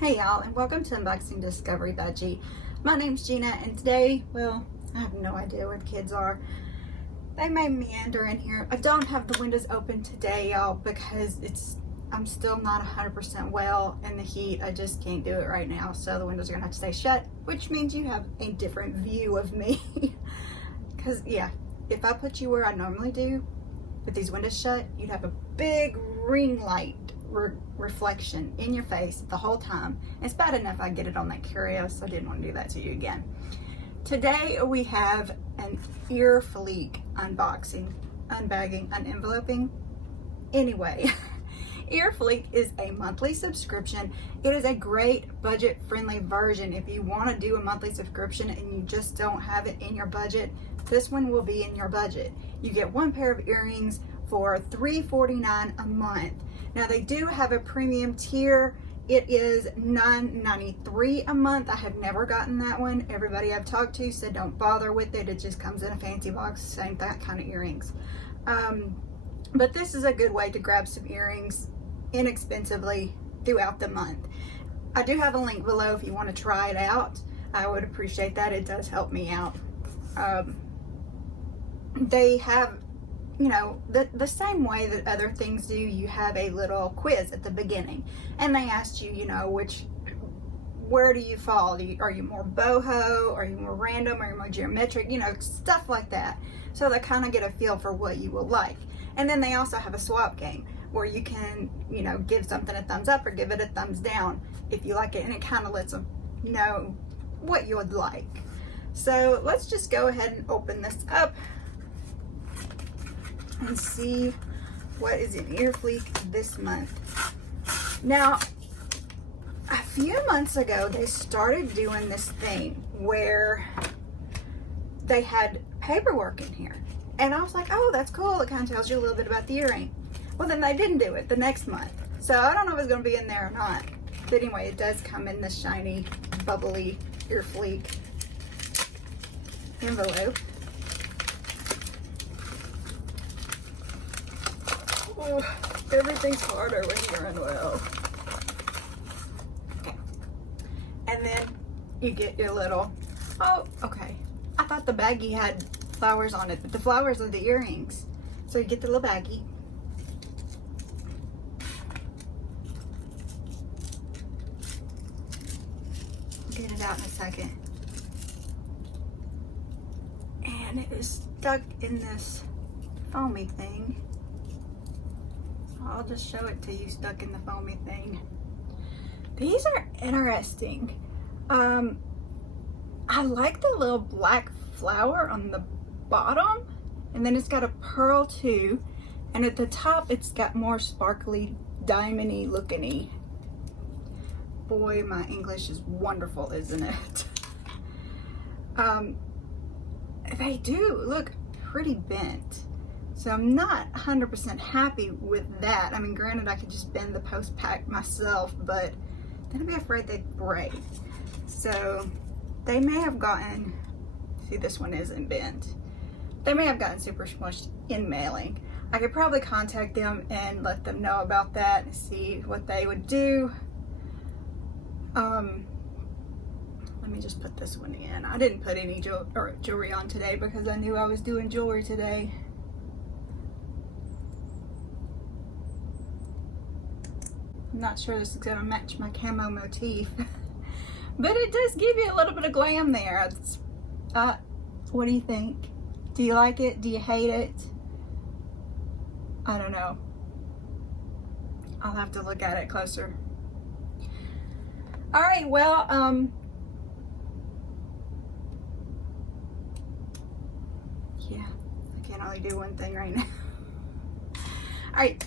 Hey y'all, and welcome to Unboxing Discovery by G. My name's Gina, and today, well, I have no idea where the kids are. They may meander in here. I don't have the windows open today, y'all, because I'm still not 100% well in the heat. I just can't do it right now, so the windows are gonna have to stay shut, which means you have a different view of me. Because, yeah, if I put you where I normally do, with these windows shut, you'd have a big ring light reflection in your face the whole time. It's bad enough I get it on that Curateur, so I didn't want to do that to you again. Today we have an EarFleek unboxing, unbagging, unenveloping. Anyway, EarFleek is a monthly subscription. It is a great budget-friendly version. If you want to do a monthly subscription and you just don't have it in your budget, this one will be in your budget. You get one pair of earrings for $3.49 a month. Now they do have a premium tier. It is $9.93 a month. I have never gotten that one. Everybody I've talked to said don't bother with it. It just comes in a fancy box, same that kind of earrings. But this is a good way to grab some earrings inexpensively throughout the month. I do have a link below if you want to try it out. I would appreciate that. It does help me out. They have, you know, the same way that other things do. You have a little quiz at the beginning, and they asked you, you know, where do you fall? Are you more boho? Are you more random? Are you more geometric? You know, stuff like that. So they kind of get a feel for what you will like. And then they also have a swap game where you can, you know, give something a thumbs up or give it a thumbs down if you like it, and it kind of lets them know what you would like. So let's just go ahead and open this up and see what is in EarFleek this month. Now, a few months ago, they started doing this thing where they had paperwork in here. And I was like, oh, that's cool. It kind of tells you a little bit about the earring. Well, then they didn't do it the next month. So I don't know if it's going to be in there or not. But anyway, it does come in this shiny, bubbly EarFleek envelope. Oh, everything's harder when you're unwell. Okay. And then you get your little, oh, okay. I thought the baggie had flowers on it, but the flowers are the earrings. So you get the little baggie. Get it out in a second. And it is stuck in this foamy thing. I'll just show it to you stuck in the foamy thing. These are interesting. I like the little black flower on the bottom, and then it's got a pearl too, and at the top it's got more sparkly, diamond-y looking-y. Boy, my English is wonderful, isn't it? They do look pretty bent. So I'm not 100% happy with that. I mean, granted, I could just bend the post pack myself, but then I'd be afraid they'd break. So they may have gotten, see, this one isn't bent. They may have gotten super smushed in mailing. I could probably contact them and let them know about that and see what they would do. Let me just put this one in. I didn't put any jewelry on today because I knew I was doing jewelry today. I'm not sure this is gonna match my camo motif, but it does give you a little bit of glam there. What do you think? Do you like it? Do you hate it? I don't know. I'll have to look at it closer. All right, well, yeah, I can only do one thing right now. All right.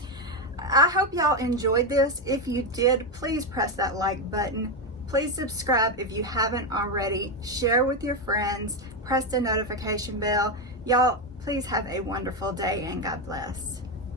I hope y'all enjoyed this. If you did, please press that like button. Please subscribe if you haven't already. Share with your friends. Press the notification bell. Y'all, please have a wonderful day and God bless.